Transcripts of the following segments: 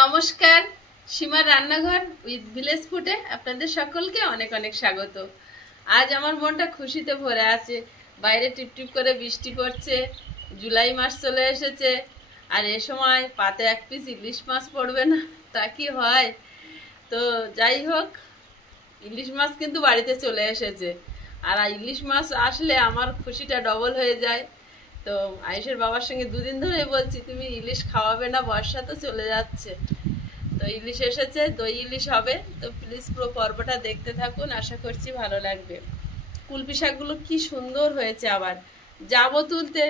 নমস্কার, সীমার রান্নাঘর উইথ ভিলেজ ফুডে আপনাদের সকলকে অনেক অনেক স্বাগত। আজ আমার মনটা খুশিতে ভরে আছে। বাইরে টিপটিপ করে বৃষ্টি পড়ছে, জুলাই মাস চলে এসেছে, আর এ সময় পাতে এক পিস ইলিশ মাছ পড়বে না তা কি হয়? তো যাই হোক, ইলিশ মাছ কিন্তু বাড়িতে চলে এসেছে, আর ইলিশ মাছ আসলে আমার খুশিটা ডবল হয়ে যায়। তো আয়েশের বাবার সঙ্গে দুদিন ধরে বলছি তুমি ইলিশ খাওয়াবে না, বর্ষা তো চলে যাচ্ছে। তো ইলিশ এসেছে, দই ইলিশ হবে। তো প্লিজ পুরো পর্বটা দেখতে থাকুন, আশা করছি ভালো লাগবে। কুলপি শাকগুলো কি সুন্দর হয়েছে, আবার যাবো তুলতে,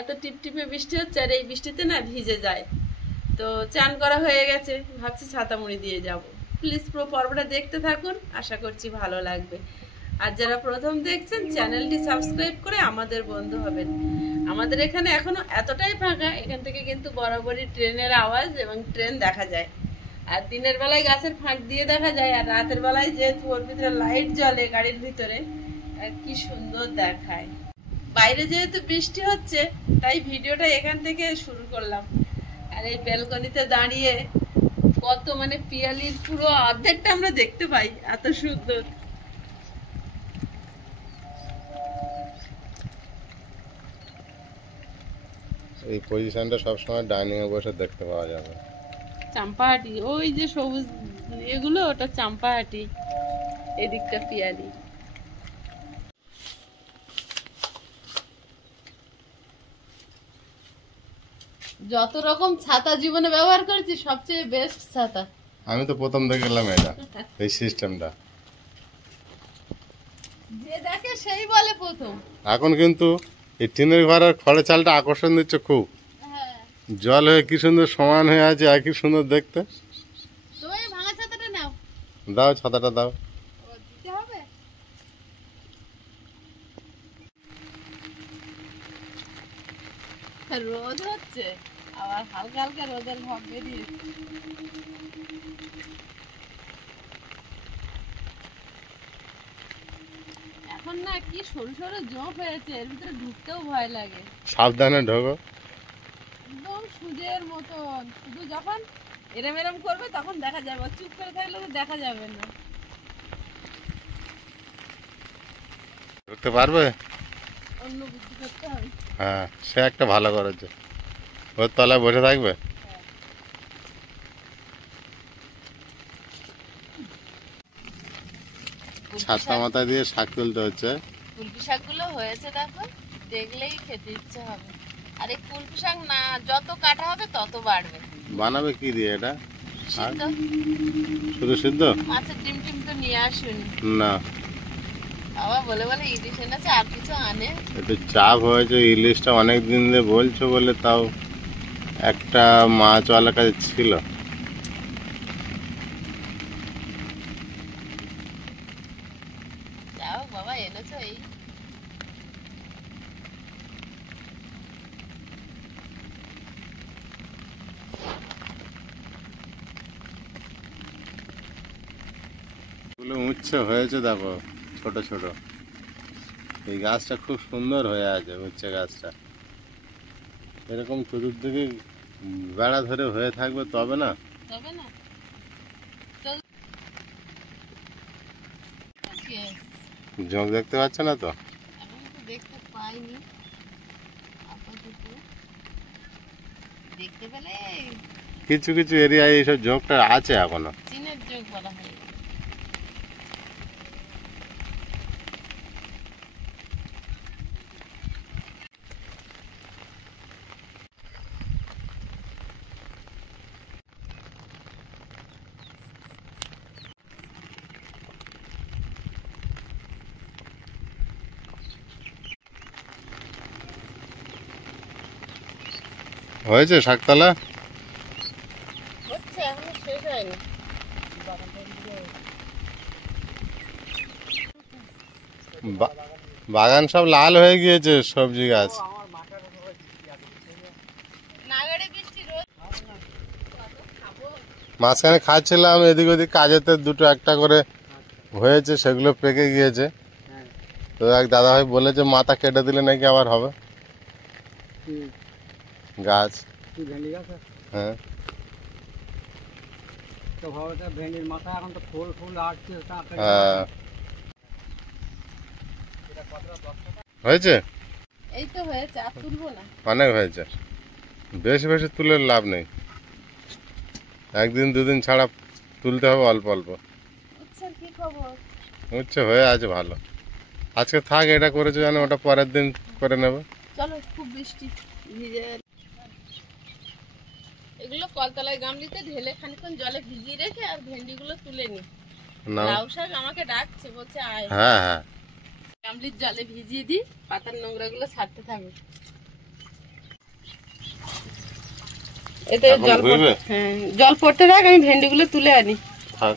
এত টিপটিপে বৃষ্টি হচ্ছে, আর এই বৃষ্টিতে না ভিজে যায়। তো চান করা হয়ে গেছে, ভাবছি ছাতা মুড়ি দিয়ে যাব। প্লিজ পুরো পর্বটা দেখতে থাকুন, আশা করছি ভালো লাগবে। আর যারা প্রথম দেখছেন, চ্যানেলটি সাবস্ক্রাইব করে আমাদের বন্ধু হবেন। আমাদের এখানে এখনো এতটাই ফাঁকা, এখান থেকে কিন্তু বরাবরই ট্রেনের আওয়াজ এবং ট্রেন দেখা যায়। আর দিনের বেলায় গাছের ফাঁক দিয়ে দেখা যায়, আর রাতের বেলায় যেহেতু ওর ভিতরে লাইট জ্বলে গাড়ির ভিতরে, আর কি সুন্দর দেখায়। বাইরে যেহেতু বৃষ্টি হচ্ছে, তাই ভিডিওটা এখান থেকে শুরু করলাম। আর এই ব্যালকনিতে দাঁড়িয়ে কত পিয়ালির পুরো অর্ধেকটা আমরা দেখতে পাই, এত সুন্দর। এই পজিশনটা সবসময় ডাইনিং এ বসে দেখতে পাওয়া যাবে। চাম্পাহাটি, ওই যে সবুজ এগুলো, ওটা চাম্পাহাটি, এদিকটা পিয়ালি। যত রকম ছাতা জীবনে ব্যবহার করেছি, সবচেয়ে বেস্ট ছাতা। আমি তো প্রথম দেখে গেলাম এটা, এই সিস্টেমটা। যে দেখে সেই বলে প্রথম। এখন কিন্তু এই টিনের ঘরের খড়ের চালটা আকর্ষণ দিচ্ছে খুব। হ্যাঁ, জল হয়ে কি সুন্দর সমান হয়ে আছে, আর কি সুন্দর দেখতে। তুমি ভাঙা ছাতাটা নাও, দাও ছাতাটা দাও। দিতে হবে। রোদ হচ্ছে, আবার হালকা হালকা রোদের ভাব বেরিয়েছে। এখন না কি সরু সরু জোঁক হয়েছে, এর ভিতরে ঢুকতেও ভয় লাগে। সাবধানে ঢোকো। একদম সুজের মতন, শুধু যখন এরম এরম করবে তখন দেখা যাবে, চুপ করে থাকলে তো দেখা যাবে না। ঢুকতে পারবে? অন্য বুদ্ধি করতে হবে। হ্যাঁ, সে একটা ভালো করেছে। ওর তলায় বসে থাকবে। ছাতা মাথা দিয়ে শাক তুলতে হচ্ছে। কুলপি শাকগুলো হয়েছে দেখো, দেখলেই খেতে ইচ্ছে হবে। আর এই কুলপি শাক না যত কাটা হবে তত বাড়বে। বানাবে কি দিয়ে এটা? সিদ্ধ। শুধু সিদ্ধ? মাছের ডিম টিম তো নিয়ে আসুনি। না, বাবা বলে বলে ইলিশ এনেছে, আর কিছু আনে। একটু চাপ হয়েছে, ইলিশটা অনেক দিন ধরে বলছো বলে তাও একটা মাছওয়ালার কাছে ছিল। যাও বাবা, এনেছো এই। এগুলো উচ্ছে হয়েছে দেখো, ছোট ছোট। এই গাছটা খুব সুন্দর হয়ে আছে, উচ্ছে গাছটা। এরকম চতুর্দিকে বেড়া ধরে হয়ে থাকবে তবে না। তবে না জোঁক দেখতে পাচ্ছ না তো? এখন তো দেখতে পাইনি আপাতত। দেখতে পেলে কিছু কিছু এরিয়ায় এইসব জোঁকটা আছে এখনো। চীনের যোগ বলা হয়। হয়েছে শাকতলা? হচ্ছে, এখনো শেষ হয়নি। বাগান সব লাল হয়ে গিয়েছে, সবজি গাছ। মাঝখানে খাচ্ছিলাম, এদিক ওদিক কাজেতে দুটো একটা করে হয়েছে, সেগুলো পেকে গিয়েছে। তো এক দাদা ভাই বলেছে মাথা কেটে দিলে নাকি আবার হবে গাছ। হ্যাঁ, শক্তভাবে ভেন্ডির মাথা এখন তো ফুল ফুল আসছে। হ্যাঁ হয়েছে, এই তো হয়েছে, আর তুলবো না। অনেক হয়েছে। বেশি বেশি তুলে লাভ নেই, একদিন দুদিন ছাড়া তুলতে হবে অল্প অল্প। আচ্ছা, কি খবর? উচ্ছে হয়ে আছে ভালো। আজকে থাক, এটা করেছো জানো, ওটা পরের দিন করে নেবে। চলো, খুব বৃষ্টি ভিজে। এগুলো কলতলায় গামলিতে ঢেলে খানিকক্ষণ জলে ভিজিয়ে রেখে আর ভেন্ডিগুলো তুলে নি। না লাউ শাক আমাকে ডাকছে, বলছে আয়। হ্যাঁ হ্যাঁ, গামলির জলে ভিজিয়ে দিই, পাতার নোংরা গুলো ছাড়তে থাকবে। এতে এখন জল ধুইবে? হ্যাঁ, জল পড়তে থাক, আমি ভেন্ডিগুলো তুলে আনি। থাক।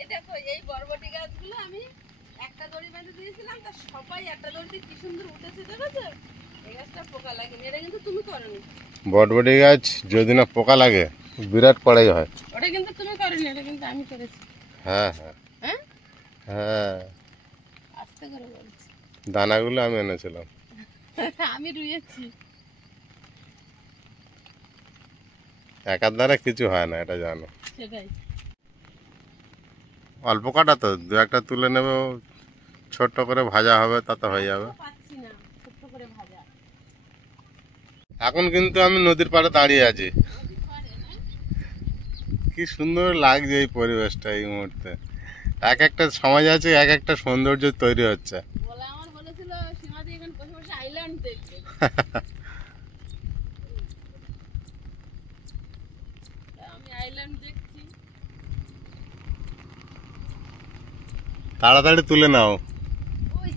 এই দেখো, এই বরবটি গাছগুলো আমি একটা দড়ি বেঁধে দিয়েছিলাম, তা সবাই একটা দড়িতে কি সুন্দর উঠেছে, দেখেছো? এই গাছটা পোকা লাগেনি, এটা কিন্তু তুমি করনি। বটবটি গাছ যদি না পোকা লাগে বিরাট পড়াই হয়। ওটা কিন্তু তুমি করনি, এটা কিন্তু আমি করেছি। হ্যাঁ হ্যাঁ হ্যাঁ, হ্যাঁ, আস্তে করে বলছি। দানাগুলো আমি এনেছিলাম। আমি রুইয়েছি। একার দ্বারা কিছু হয় না, এটা জানো। সেটাই। অল্প কাটা তো, দু একটা তুলে নেবে, ছোট্ট করে ভাজা হবে, তাতে হয়ে যাবে। পাচ্ছি না ছোট্ট করে ভাজা। এখন কিন্তু আমি নদীর পাড়ে দাঁড়িয়ে আছি, কি সুন্দর লাগছে এই পরিবেশটা এই মুহূর্তে। এক একটা সমাজ আছে, এক একটা সৌন্দর্য তৈরি হচ্ছে। বলে আমার বলেছিল সীমাদি এখানে বসে বসে আইল্যান্ড দেখবে। আমি আইল্যান্ড দেখছি। তাড়াতাড়ি তুলে নাও। ওই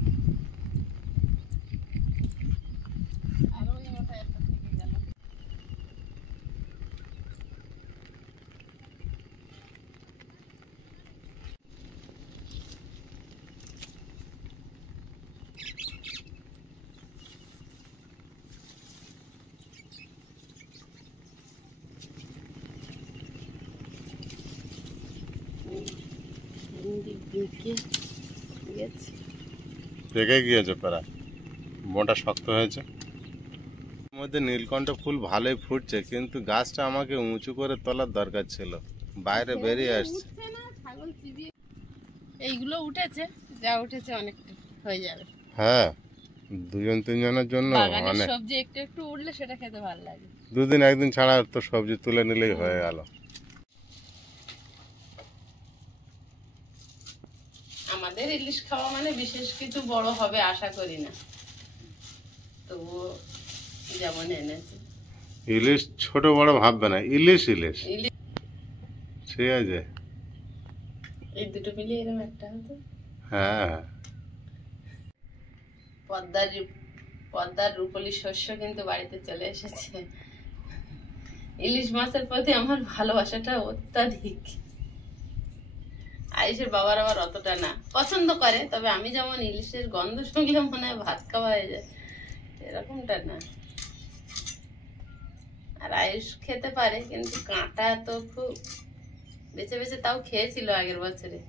আরো ওই মাথায় একটা থেকে গেল। পেকে গিয়েছে প্রায়, মোটা শক্ত হয়েছে। এর মধ্যে নীলকণ্ঠ ফুল ভালোই ফুটছে, কিন্তু গাছটা আমাকে উঁচু করে তোলার দরকার ছিল, বাইরে বেরিয়ে আসছে। উঠছে না, ছাগল চিবিয়ে। এইগুলো উঠেছে, যা উঠেছে অনেকটা হয়ে যাবে। হ্যাঁ, দুজন তিনজনের জন্য বাগানের অনেক। সবজি একটু একটু উঠলে সেটা খেতে ভালো লাগে। দুদিন একদিন ছাড়া তো সবজি তুলে নিলেই হয়ে গেল। আমাদের ইলিশ খাওয়া মানে বিশেষ কিছু বড় হবে আশা করি না, তবুও যেমন এনেছে। ইলিশ ছোট বড় ভাববে না, ইলিশ ইলিশ, ইলিশ ঠিক আছে। এই দুটো মিলিয়ে এরকম একটা হতো। হ্যাঁ, পদ্মার রূপলি শস্য কিন্তু বাড়িতে চলে এসেছে। ইলিশ মাছের প্রতি আমার ভালোবাসাটা অত্যাধিক। আয়েশের বাবার আবার অতটা না, পছন্দ করে, তবে আমি যেমন ইলিশের গন্ধ শুনলে মনে হয় ভাত খাওয়া হয়ে যায়, এরকমটা না। আর আয়েশ খেতে পারে, কিন্তু কাঁটা তো খুব বেছে বেছে তাও খেয়েছিল আগের বছরে।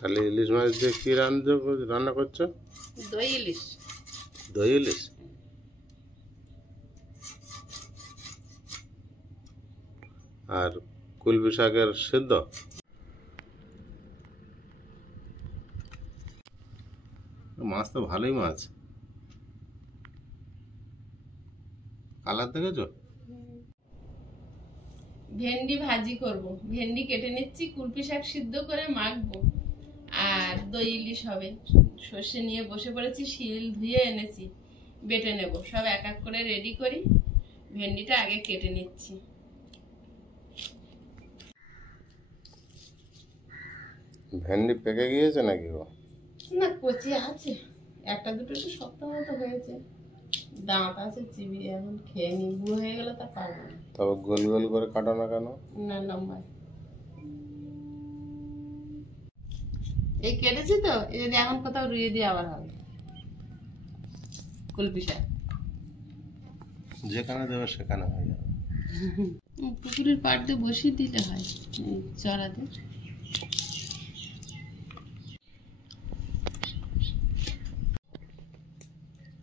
তাহলে ইলিশ মাছ দিয়ে কি রান্না করছো? দই ইলিশ। দই ইলিশ। আর কুলবি শাকের সিদ্ধ। মাছ তো ভালোই মাছ, কালার দেখেছো? ভেন্ডি ভাজি করব, ভেন্ডি কেটে নিচ্ছি, কুলপি শাক সিদ্ধ করে মাখবো, আর দই ইলিশ হবে। সর্ষে নিয়ে বসে পড়েছি, শিল ধুয়ে এনেছি, বেটে নেব। সব এক এক করে রেডি করি, ভেন্ডিটা আগে কেটে নিচ্ছি। ভেন্ডি পেকে গিয়েছে নাকি গো? না, কচি আছে, একটা দুটো একটু শক্ত মতো হয়েছে, দাঁত আছে চিবিয়ে, এখন খেয়ে নি, বুড়ো হয়ে গেলে তা পারবো না। তবে গোল গোল করে কাটো না কেন? না, লম্বা। এই কেটেছি তো, এই যদি এখন কোথাও রুইয়ে দিয়ে আবার হবে কুলপি শাক। যেখানে দেবে সেখানে হয়ে যাবে। পুকুরের পাড় দিয়ে বসিয়ে দিতে হয় চড়াতে।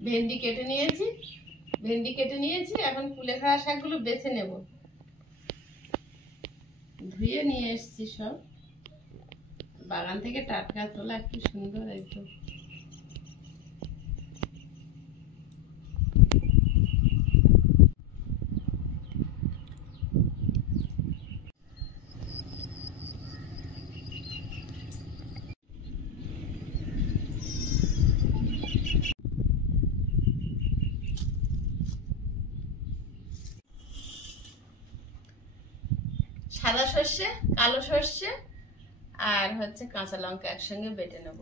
ভেন্ডি কেটে নিয়েছি, এখন কুলেখাড়া শাকগুলো বেছে নেব। ধুয়ে নিয়ে এসেছি সব, বাগান থেকে টাটকা তোলা, কি সুন্দর একদম। সাদা সর্ষে, কালো সর্ষে আর হচ্ছে কাঁচা লঙ্কা একসঙ্গে বেটে নেব।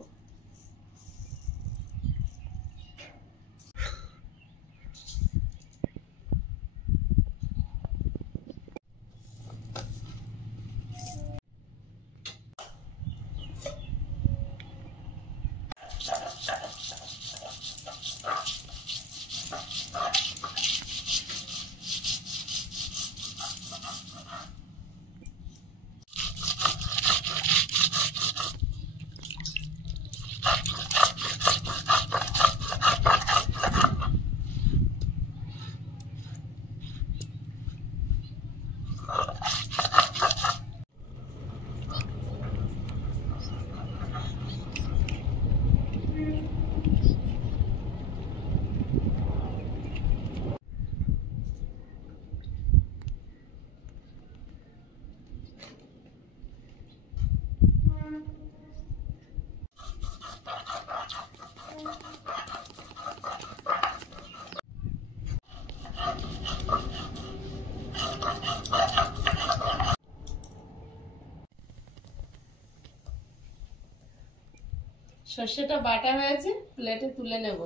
সর্ষেটা বাটা হয়েছে, প্লেটে তুলে নেব।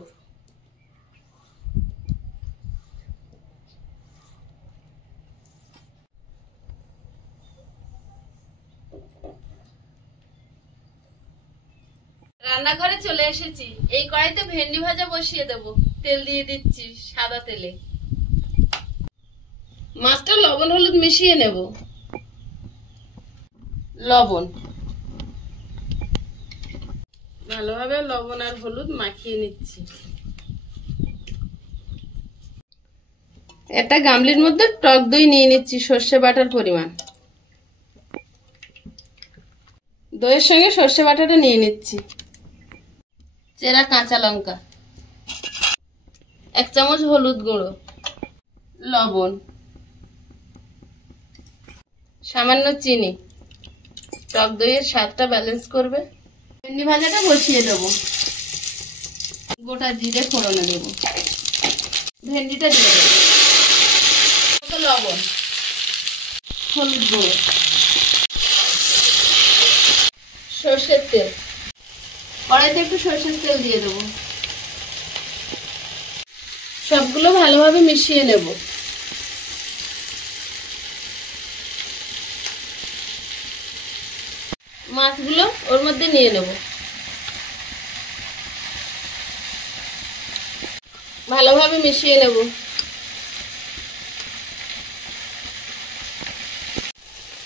রান্নাঘরে চলে এসেছি। এই কড়াইতে ভেন্ডি ভাজা বসিয়ে দেব। তেল দিয়ে দিচ্ছি সাদা তেলে। মাছটা লবণ হলুদ মিশিয়ে নেব। লবণ, ভালোভাবে লবণ আর হলুদ মাখিয়ে নিচ্ছি। একটা গামলির মধ্যে টক দই নিয়ে নিচ্ছি সর্ষে বাটার পরিমাণ। দইয়ের সঙ্গে সর্ষে বাটাটা নিয়ে নিচ্ছি। চেরা কাঁচা লঙ্কা, 1 চামচ হলুদ গুঁড়ো, লবণ, সামান্য চিনি। টক দইয়ের স্বাদটা ব্যালেন্স করবে। ভেন্ডি ভাজাটা বসিয়ে দেব। গোটা জিরে ফোড়নে দেব। ভেন্ডিটা দিয়ে দেব। লবণ, হলুদ গুঁড়ো, সর্ষের তেল। কড়াইতে একটু সর্ষের তেল দিয়ে দেব। সবগুলো ভালোভাবে মিশিয়ে নেব। মাছগুলো ওর মধ্যে নিয়ে নেব। ভালোভাবে মিশিয়ে নেব।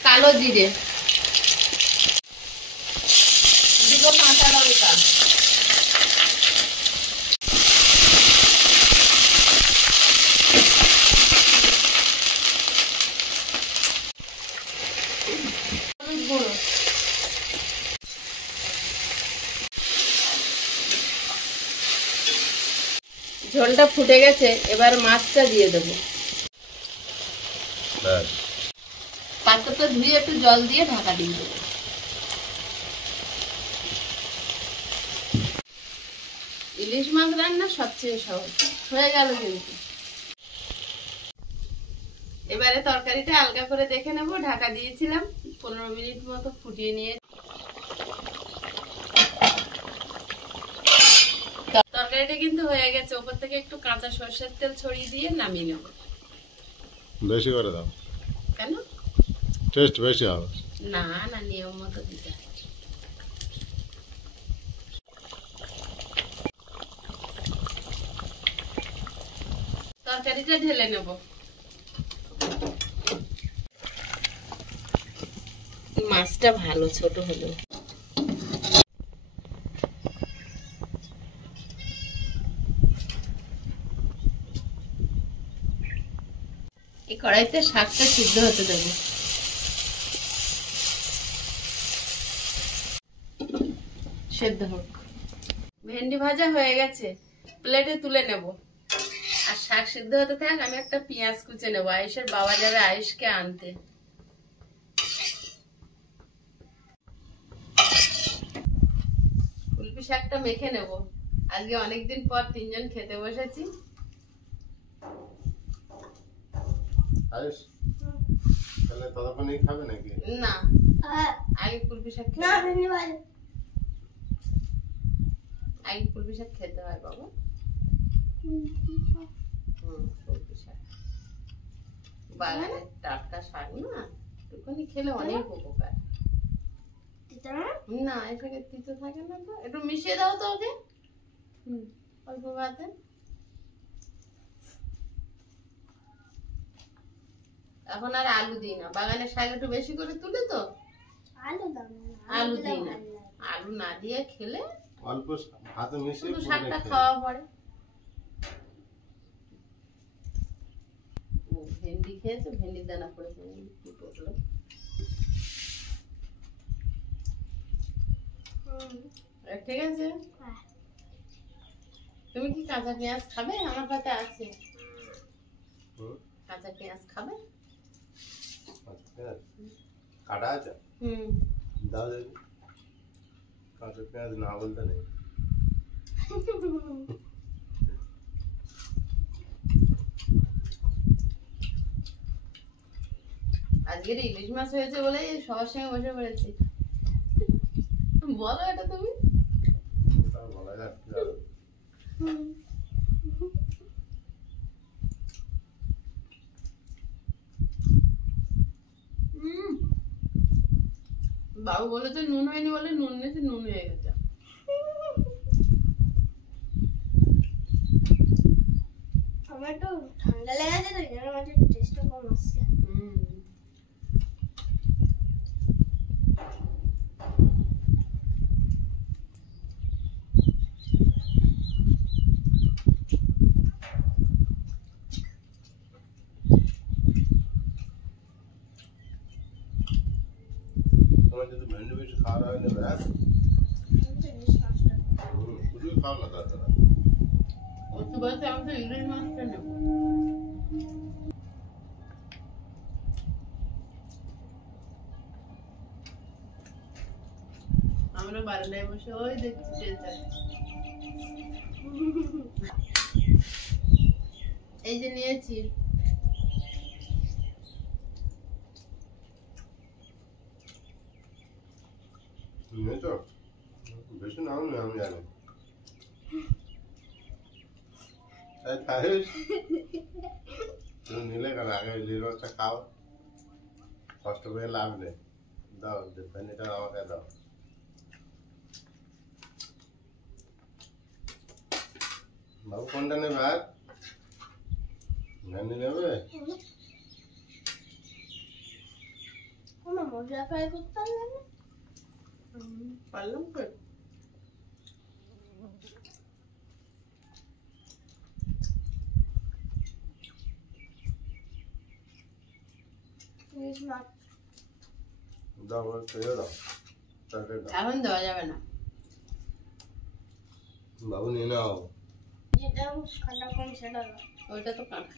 কালো জিরে, দুটো কাঁচা লঙ্কা, হলুদ গুঁড়ো, ঝোলটা ফুটে গেছে, এবার মাছটা দিয়ে দেব। পাত্রটা ধুয়ে একটু জল দিয়ে ঢাকা দিয়ে দেবো। ইলিশ মাছ রান্না সবচেয়ে সহজ হয়ে গেল কিন্তু। এবারে তরকারিটা আলগা করে দেখে নেব। ঢাকা দিয়েছিলাম, 15 মিনিট মতো ফুটিয়ে নিয়ে তরকারিটা কিন্তু হয়ে গেছে। উপর থেকে একটু কাঁচা সরষের তেল ছড়িয়ে দিয়ে নামিয়ে নেব। বেশি করে দাও, কেন? টেস্ট বেশি হবে। না না, নিয়ম মতো দিতে হয়। তরকারিটা ঢেলে নেব। মাছটা ভালো ছোট হলো। এই কড়াইতে শাকটা সিদ্ধ হতে দেবো। সেদ্ধ হোক। ভেন্ডি ভাজা হয়ে গেছে, প্লেটে তুলে নেব। আর শাক সিদ্ধ হতে থাক, আমি একটা পেঁয়াজ কুচে নেবো। আয়ুষের বাবা যাবে আয়ুষকে আনতে। ফুলকপি শাকটা মেখে নেব। আজকে অনেকদিন পর তিনজন খেতে বসেছি। আয়ুষ তাহলে ততক্ষণই খাবে নাকি? না, আগে ফুলকপি শাক আগে ফুলকপি শাক খেতে হয় বাবা। ফুলকপি শাক বাগানের টাটকা শাক না, একটুখানি খেলে অনেক উপকার। না এখানে তিতো থাকে না তো, একটু মিশিয়ে দাও তো ওকে। অল্প ভাতে। এখন আর আলু দিই না, বাগানের শাক একটু বেশি করে তুলে তো আলু দিই না। আলু না দিয়ে খেলে অল্প ভাতে মিশিয়ে শুধু শাকটা খাওয়া পড়ে। ভেন্ডি খেয়েছো? ভেন্ডির দানা পড়েছে, কি করলো? ঠিক আছে। তুমি কি কাঁচা পেঁয়াজ খাবে? আমার কাছে আছে কাঁচা পেঁয়াজ। খাবে? কাটা আছে? দাও দেখি। কাঁচা পেঁয়াজ না বলতে নেই। আজকের ইলিশ মাছ হয়েছে বলে সবার সঙ্গে বসে পড়েছি। বলো এটা তুমি। বলা যাচ্ছে বাবু বলেছে নুন হয়নি বলে নুন নিয়েছে, নুন হয়ে গেছে। আমার একটু ঠান্ডা লেগেছে তো, এই জন্য আমার টেস্টটা কম আসছে। তোমার যদি ভেন্ডি বেশি খাওয়া হয় নেবে। হ্যাঁ শুধু খাও না তাছাড়া। ও তো বলছে আমি তো ইলিশ মাছটা নেবো। আমরা বারান্দায় বসে ওই দেখছি তেল চাচ্ছে। এই যে নিয়েছি। নিয়েছো? বেশি নাও না, আমি জানি। তুমি নিলে কেন? আগে ইলিশ মাছটা খাও, কষ্ট করে লাভ নেই। দাও ভেন্ডিটা আমাকে দাও। বাবু কোনটা নেবে? আর ভেন্ডি নেবে? কোনো মশলা ফ্রাই করতে হবে না? পারলাম তো। ইলিশ মাছ দাও খেয়ে দাও, তরকারি দাও। এখন দেওয়া যাবে না। বাবু নিয়ে নাও। যেটা কাঁটা কম সেটা দাও। ওইটা তো কাঁটা।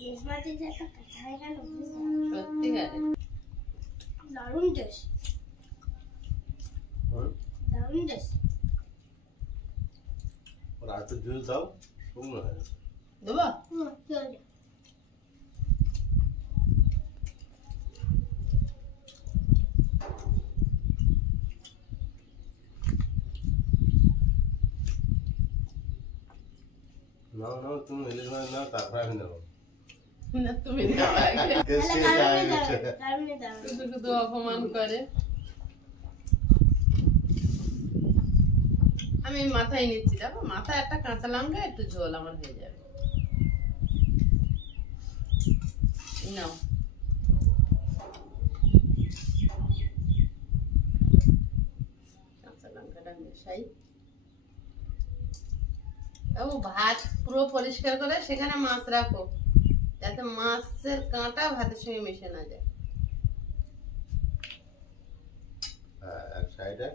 ইলিশ মাছের যে একটা কাঁচা হয়ে গেল, সত্যি গেলে দারুণ টেস্ট, দারুণ টেস্ট। ওর একটু জুস দাও, শুকনো হয়ে গেছে। দেবো? নাও নাও, তুমি ইলিশ মাছ নাও, তারপরে আমি নেবো। না তুমি দাও আগে। শুধু শুধু অপমান করে। আমি মাথায় নিচ্ছি, দেখো মাথায় একটা কাঁচা লঙ্কা একটু ঝোল আমার হয়ে যাবে। নাও কাঁচা লঙ্কাটা মেশাই। ও ভাত পুরো পরিষ্কার করে সেখানে মাছ রাখো, যাতে মাছের কাঁটা ভাতের সঙ্গে মিশে না যায়। হ্যাঁ, এক সাইডে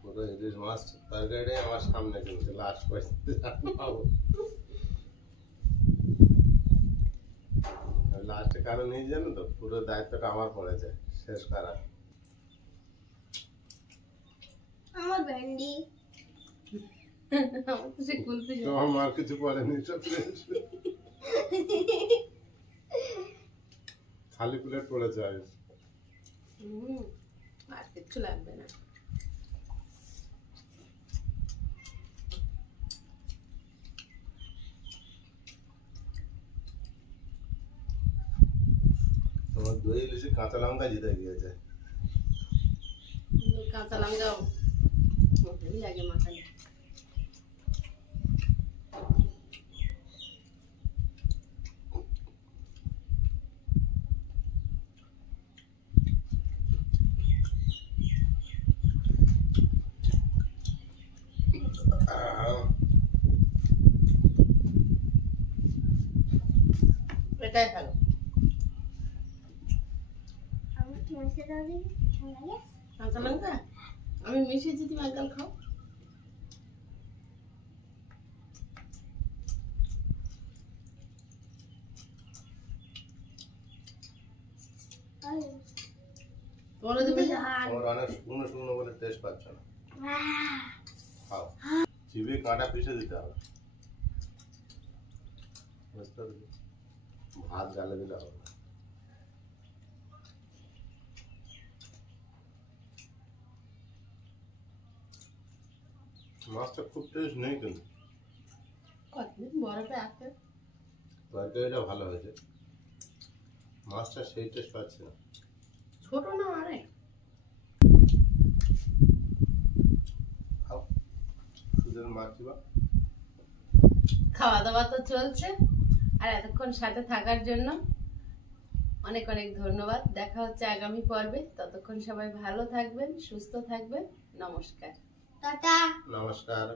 পুরো ইলিশ মাছ তরকারিটাই আমার সামনে, কিন্তু লাস্ট পর্যন্ত পাবো লাস্টে। কারণ এই জানো তো, পুরো দায়িত্বটা আমার পড়েছে শেষ করা। আমার ভেন্ডি আমার তো সে কুলপি তোমার মার কিছু পড়েনি, সব খালি প্লেট পড়েছে। আর কিচ্ছু লাগবে না। তোমার দই ইলিশে কাঁচা লঙ্কা জিতে গিয়েছে। কাঁচা লঙ্কা হেভি লাগে মাথায়। এটাই ভালো। আমার কি মশলা দাও দেখি কেমন লাগে। কাঁচা লঙ্কা আমি মিশিয়েছি, তুমি একদম খাও। তোমার দেবে ঝাল। তোমার অনেক শুকনো শুকনো বলে টেস্ট পাচ্ছ না। আহ, খাও, চিবিয়ে কাঁটা পিষে দিতে হবে, বুঝতে পারলে? ভাত গালে দিলে হবে না। মাছটা খুব টেস্ট নেই, কিন্তু কতদিন বরফে আছে। তরকারিটা ভালো হয়েছে, মাছটা সেই টেস্ট পাচ্ছি না। ছোট না আরে খাও, সুদের মাছ চিবা। খাওয়া দাওয়া তো চলছে, আর এতক্ষণ সাথে থাকার জন্য অনেক অনেক ধন্যবাদ। দেখা হচ্ছে আগামী পর্বে। ততক্ষণ সবাই ভালো থাকবেন, সুস্থ থাকবেন। নমস্কার। টাটা। নমস্কার।